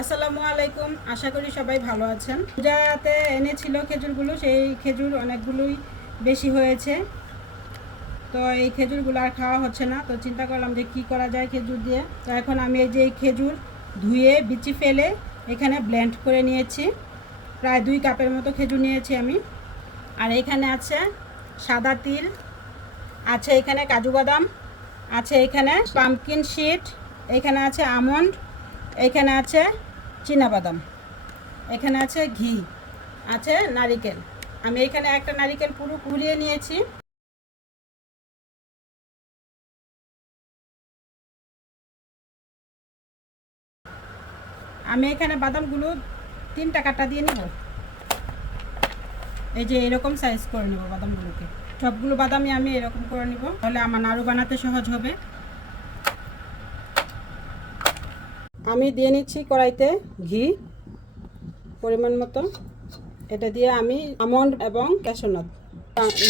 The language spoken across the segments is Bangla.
আসসালামু আলাইকুম, আশা করি সবাই ভালো আছেন। পূজাতে এনেছিল খেজুরগুলো, সেই খেজুর অনেকগুলোই বেশি হয়েছে, তো এই খেজুরগুলো আর খাওয়া হচ্ছে না। তো চিন্তা করলাম যে কি করা যায় খেজুর দিয়ে। তো এখন আমি এই যে খেজুর ধুয়ে বিচি ফেলে এখানে ব্লেন্ড করে নিয়েছি। প্রায় 2 কাপের মতো খেজুর নিয়েছি আমি। আর এখানে আছে সাদা তিল, আছে এখানে কাজু বাদাম, আছে এখানে পামকিন সিড, এখানে আছে আমন্ড, এখানে আছে বাদাম, এখানে আছে ঘি, আছে নারিকেল। আমি এখানে একটা নারিকেল পুরো কুড়িয়ে নিয়েছি। আমি এখানে বাদামগুলো 3টা কাটা দিয়ে নিব। এই যে এরকম সাইজ করে নেব বাদামগুলোকে। সবগুলো বাদামই আমি এরকম করে নিব, তাহলে আমার নাড়ু বানাতে সহজ হবে। আমি দিয়ে নিচ্ছি কড়াইতে ঘি পরিমাণ মতো। এটা দিয়ে আমি আমন্ড এবং ক্যাশু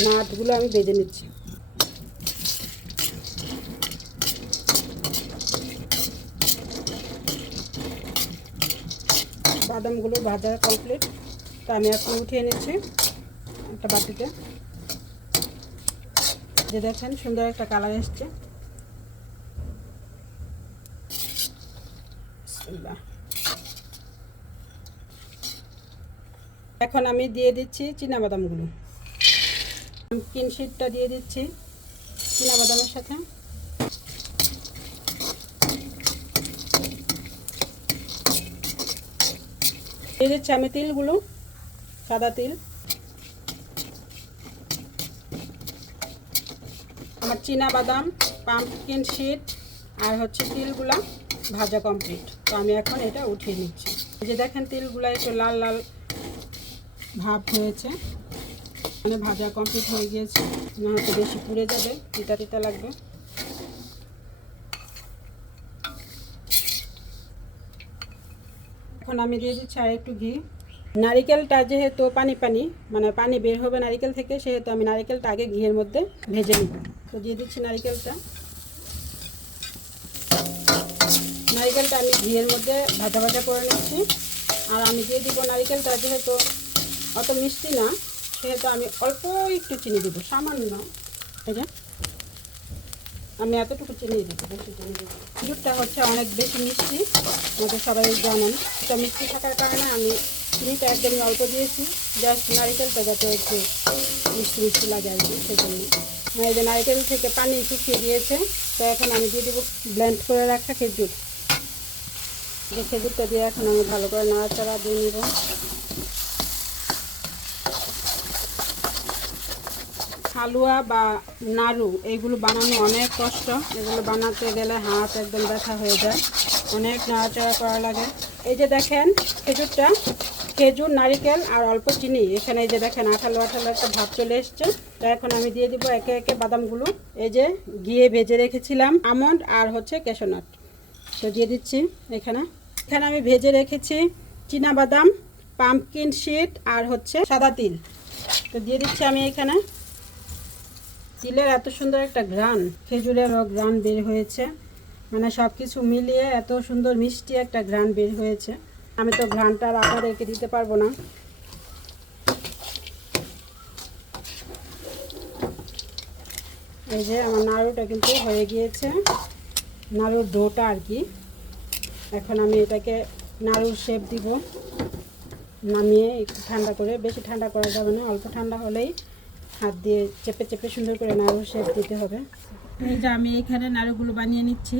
নাটগুলো আমি ভেজে নিচ্ছি। বাদামগুলো ভাজা কমপ্লিট, তো আমি এখন উঠিয়ে নিচ্ছি একটা বাটিতে। যে দেখেন সুন্দর একটা কালার এসছে। এখন আমি দিয়ে দিচ্ছি বাদামগুলো। পামকিন সিডটা দিয়ে দিচ্ছি বাদামের সাথে। দিয়ে দিচ্ছি আমি তিলগুলো, সাদা তিল। আমার বাদাম, পামকিন সিড আর হচ্ছে তিলগুলা ভাজা কমপ্লিট। তো আমি এখন এটা উঠিয়ে নিচ্ছি। এই যে দেখেন তিলগুলা একটু লাল লাল ভাব হয়েছে, মানে ভাজা কমপ্লিট হয়ে গিয়েছে। না হয়তো বেশি পুড়ে যাবে, তিতা তিতা লাগবে। এখন আমি দিয়ে দিচ্ছি আর একটু ঘি। নারিকেলটা যেহেতু পানি পানি, মানে পানি বের হবে নারিকেল থেকে, সেহেতু আমি নারিকেলটা আগে ঘিয়ের মধ্যে ভেজে নিব। তো দিয়ে দিচ্ছি নারিকেলটা। নারিকেলটা আমি ঘিয়ের মধ্যে ভাজা ভাজা করে নিচ্ছি। আর আমি দিয়ে দিব নারিকেলটা যেহেতু অত মিষ্টি না, সেহেতু আমি অল্প একটু চিনি দিব, সামান্য। এই যে আমি এতটুকু চিনি দেবো, বেশি চিনি দেবো। খেজুরটা হচ্ছে অনেক বেশি মিষ্টি, আমাদের সবাই জানেন। এটা মিষ্টি থাকার কারণে আমি চিনিটা একদমই অল্প দিয়েছি, জাস্ট নারিকেলটা যাতে একটু মিষ্টি মিষ্টি লাগে আর কি, সেজন্য। এই যে নারিকেল থেকে পানি শুকিয়ে দিয়েছে, তো এখন আমি দিয়ে দেবো ব্লেন্ড করে রাখা খেজুর। যে খেজুরটা দিয়ে এখন আমি ভালো করে নাড়াচাড়া দিয়ে নেব। হালুয়া বা নাড়ু এইগুলো বানানো অনেক কষ্ট। এগুলো বানাতে গেলে হাত একদম ব্যথা হয়ে যায়, অনেক নাড়াচাড়া করা লাগে। এই যে দেখেন খেজুরটা, খেজুর, নারিকেল আর অল্প চিনি, এখানে এই যে দেখেন আঠালো আঠালো একটা ভাব চলে এসছে। তো এখন আমি দিয়ে দিব একে একে বাদামগুলো। এই যে ঘিয়ে ভেজে রেখেছিলাম আমন্ড আর হচ্ছে ক্যাশু নাট, তো দিয়ে দিচ্ছি এখানে। এখানে আমি ভেজে রেখেছি বাদাম, পামকিন সিড আর হচ্ছে সাদা তিল, তো দিয়ে দিচ্ছি আমি এখানে। তিলের এত সুন্দর একটা ঘ্রাণ, খেজুরেরও ঘ্রাণ বের হয়েছে, মানে সব কিছু মিলিয়ে এত সুন্দর মিষ্টি একটা ঘ্রাণ বের হয়েছে। আমি তো ঘ্রাণটা আর আপনাদেরকে দিতে পারবো না। এই যে আমার নাড়ুটা কিন্তু হয়ে গিয়েছে, নাড়ুর ডোটা আর কি। এখন আমি এটাকে নাড়ুর শেপ দিব, নামিয়ে একটু ঠান্ডা করে, বেশি ঠান্ডা করা যাবে না, অল্প ঠান্ডা হলেই হাত দিয়ে চেপে চেপে সুন্দর করে নাড়ুর শেপ দিতে হবে। এই যে আমি এখানে নাড়ুগুলো বানিয়ে নিচ্ছি।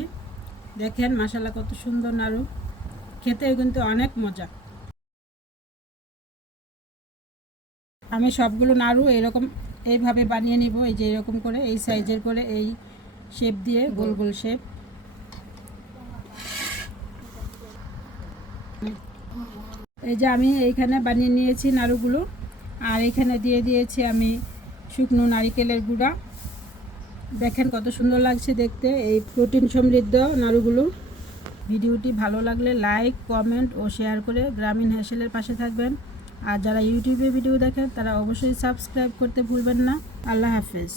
দেখেন মাশাআল্লাহ কত সুন্দর নাড়ু, খেতেও কিন্তু অনেক মজা। আমি সবগুলো নাড়ু এরকম এইভাবে বানিয়ে নিব, এই যে এরকম করে, এই সাইজের করে, এই শেপ দিয়ে, গোল গোল শেপ। এই যে আমি এইখানে বানিয়ে নিয়েছি নাড়ুগুলো, আর এখানে দিয়ে দিয়েছি আমি শুকনো নারিকেলের গুঁড়া। দেখেন কত সুন্দর লাগছে দেখতে এই প্রোটিন সমৃদ্ধ নাড়ুগুলো। ভিডিওটি ভালো লাগলে লাইক, কমেন্ট ও শেয়ার করে গ্রামীণ হ্যাসেলের পাশে থাকবেন। আর যারা ইউটিউবে ভিডিও দেখেন তারা অবশ্যই সাবস্ক্রাইব করতে ভুলবেন না। আল্লাহ হাফেজ।